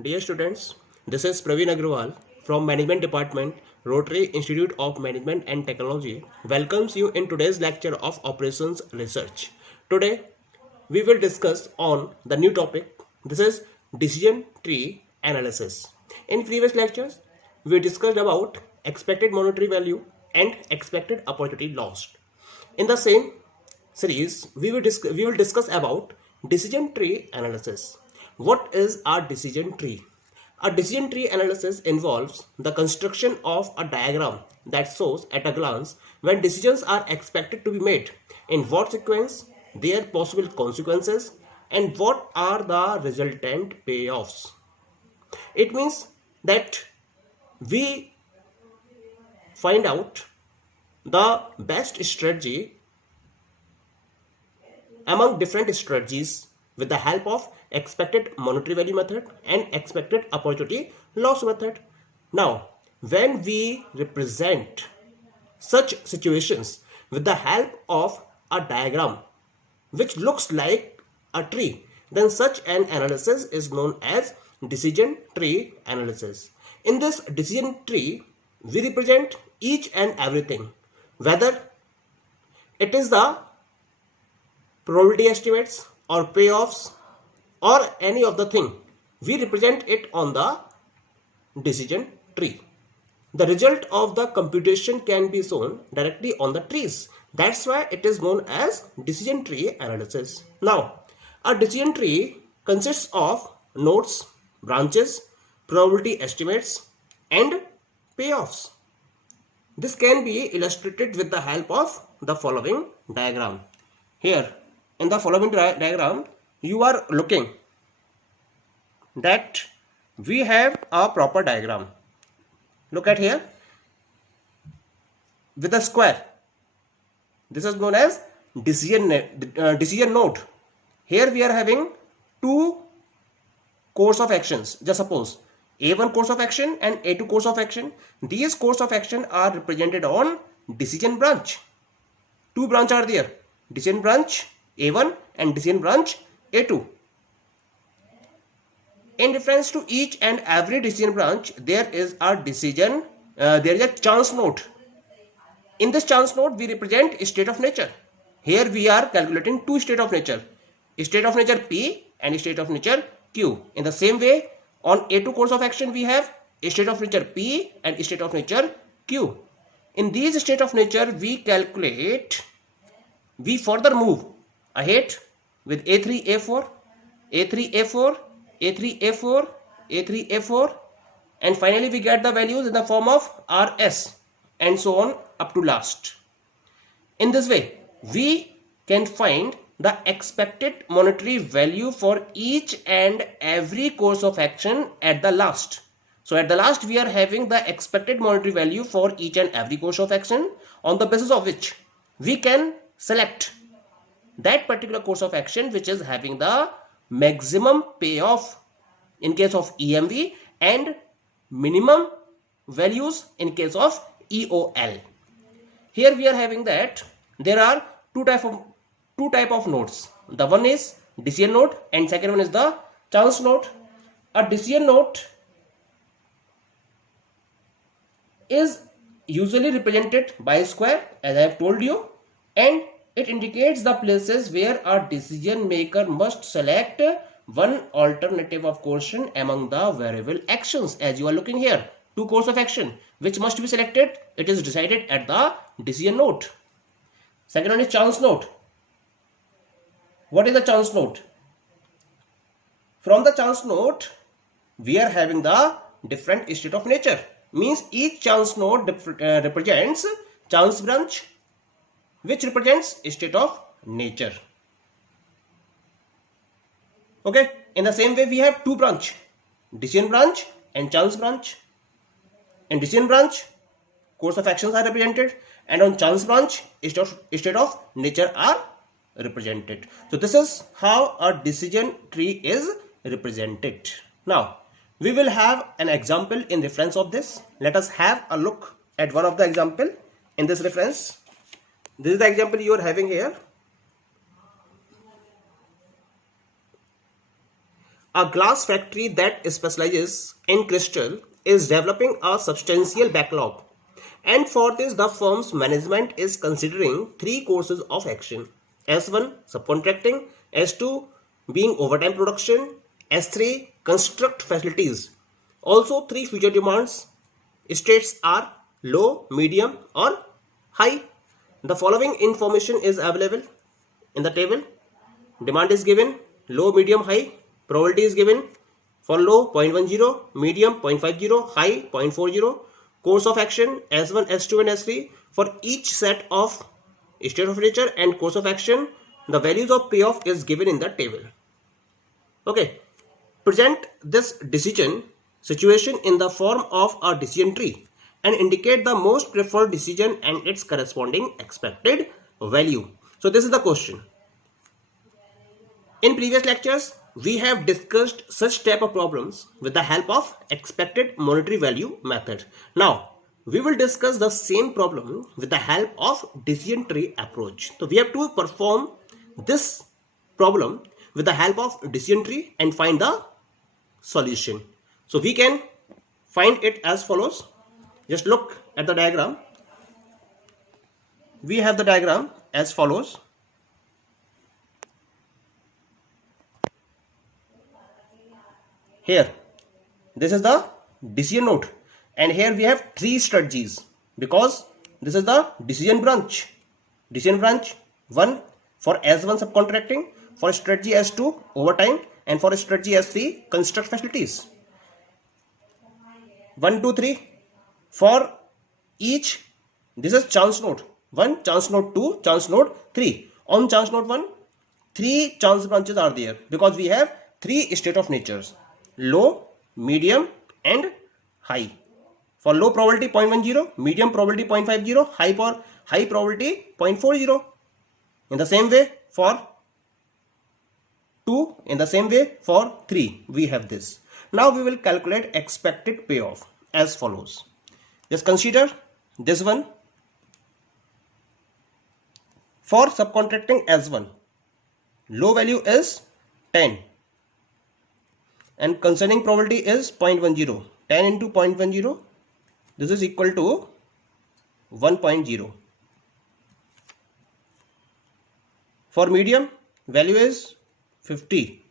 Dear students, this is Praveen Agrawal from Management Department, Rotary Institute of Management and Technology welcomes you in today's lecture of Operations Research. Today, we will discuss on the new topic. This is decision tree analysis. In previous lectures, we discussed about expected monetary value and expected opportunity lost. In the same series, we will discuss about decision tree analysis. What is a decision tree? A decision tree analysis involves the construction of a diagram that shows at a glance when decisions are expected to be made, in what sequence, their possible consequences, and what are the resultant payoffs. It means that we find out the best strategy among different strategies with the help of expected monetary value method and expected opportunity loss method. Now, when we represent such situations with the help of a diagram which looks like a tree, then such an analysis is known as decision tree analysis. In this decision tree, we represent each and everything, whether it is the probability estimates or payoffs or any of the thing, we represent it on the decision tree. The result of the computation can be shown directly on the trees. That's why it is known as decision tree analysis. Now, a decision tree consists of nodes, branches, probability estimates, and payoffs. This can be illustrated with the help of the following diagram. Here, in the following diagram, you are looking that we have a proper diagram. Look at here with a square. This is known as decision node. Here we are having two course of actions. Just suppose A1 course of action and A2 course of action. These course of action are represented on decision branch. Two branches are there. Decision branch A1 and decision branch A2. In reference to each and every decision branch, there is a chance node. In this chance node, we represent state of nature. Here we are calculating two state of nature. State of nature P and state of nature Q. In the same way, on A2 course of action, we have state of nature P and state of nature Q. In these state of nature, we further move ahead with A3, A4, A3, A4, A3, A4, A3, A4, and finally we get the values in the form of RS and so on up to last. In this way, we can find the expected monetary value for each and every course of action at the last. So at the last, we are having the expected monetary value for each and every course of action, on the basis of which we can select that particular course of action which is having the maximum payoff in case of EMV and minimum values in case of EOL. Here we are having that there are two type of nodes. The one is decision node and second one is the chance node. A decision node is usually represented by a square, as I have told you, and it indicates the places where a decision maker must select one alternative of course among the variable actions. As you are looking here, two course of action which must be selected. It is decided at the decision node. Second one is chance node. What is the chance node? From the chance node, we are having the different state of nature. Means each chance node represents chance branch, which represents state of nature. Okay. In the same way, we have two branch, decision branch and chance branch. In decision branch, course of actions are represented, and on chance branch, state of nature are represented. So this is how a decision tree is represented. Now, we will have an example in reference of this. Let us have a look at one of the example in this reference. This is the example you are having here. A glass factory that specializes in crystal is developing a substantial backlog. And for this, the firm's management is considering three courses of action. S1, subcontracting. S2, being overtime production. S3, construct facilities. Also, three future demands states are low, medium or high. The following information is available in the table. Demand is given, low, medium, high. Probability is given. For low, 0.10, medium, 0.50, high, 0.40. Course of action, S1, S2 and S3. For each set of state of nature and course of action, the values of payoff is given in the table. Okay. Present this decision situation in the form of a decision tree and indicate the most preferred decision and its corresponding expected value. So this is the question. In previous lectures, we have discussed such type of problems with the help of expected monetary value method. Now, we will discuss the same problem with the help of decision tree approach. So we have to perform this problem with the help of decision tree and find the solution. So we can find it as follows. Just look at the diagram. We have the diagram as follows. Here, this is the decision node, and here we have three strategies because this is the decision branch. Decision branch 1 for S1 subcontracting, for strategy S2 overtime, and for strategy S3 construct facilities. 1, 2, 3 for each. This is chance node 1, chance node 2, chance node 3. On chance node 1, 3 chance branches are there because we have 3 state of natures: low, medium and high. For low probability 0.10, medium probability 0.50, high probability 0.40. In the same way for 2, in the same way for 3 we have this. Now we will calculate expected payoff as follows. Just consider this one. For subcontracting S1, low value is 10 and concerning probability is 0.10. 10 into 0.10, this is equal to 1.0. For medium, value is 50.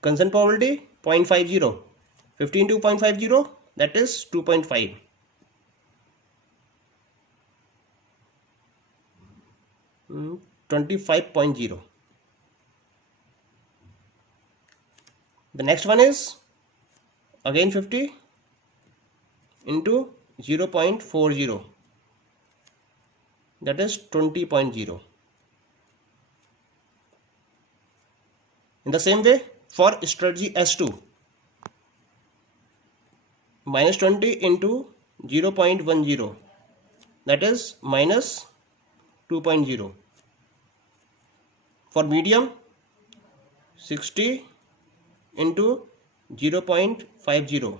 Concern probability 0.50. 50 into 0.50, that is 2.5. Hmm, 25.0. The next one is again 50 into 0.40, that is 20.0. In the same way for strategy S2, minus 20 into 0.10, that is minus 2.0. For medium, 60 into 0.50,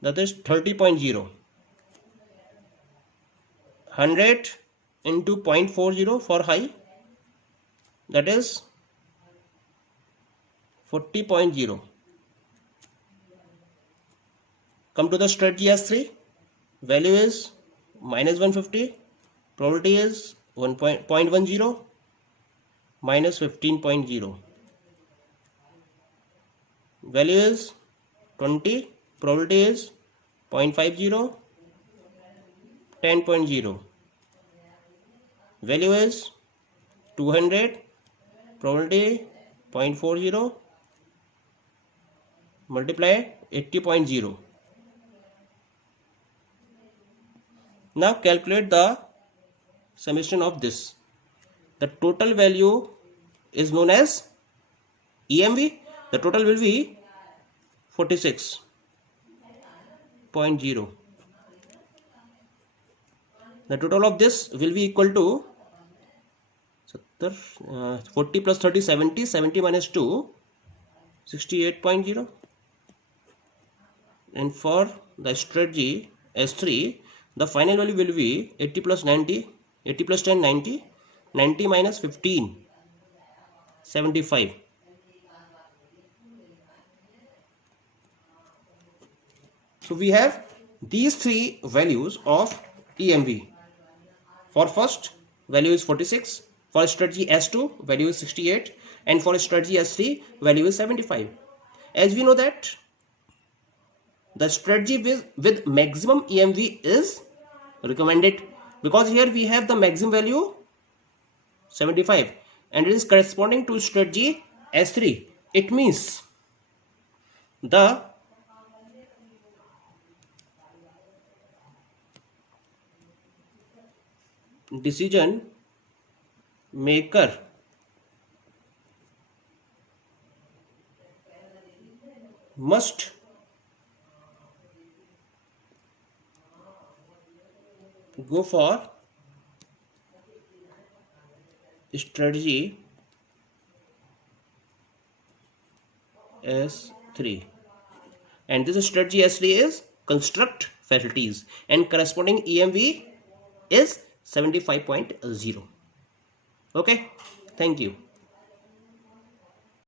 that is 30.0. 100 into 0.40 for high, that is 40.0. Come to the strategy S3, value is minus 150, probability is 0.10, minus 15.0. Value is 20, probability is 0.50, 10.0. Value is 200, probability 0.40, multiply 80.0. Now calculate the summation of this. The total value is known as EMV. The total will be 46.0. The total of this will be equal to 40 plus 30, 70, 70 minus 2, 68.0. And for the strategy S3, the final value will be 80 plus 90, 80 plus 10, 90, 90 minus 15, 75. So we have these three values of EMV. For first, value is 46. For strategy S2, value is 68. And for strategy S3, value is 75. As we know that the strategy with maximum EMV is recommended, because here we have the maximum value 75 and it is corresponding to strategy S3. It means the decision maker must go for strategy S3, and this strategy S3 is construct facilities and corresponding EMV is 75.0. Okay, thank you.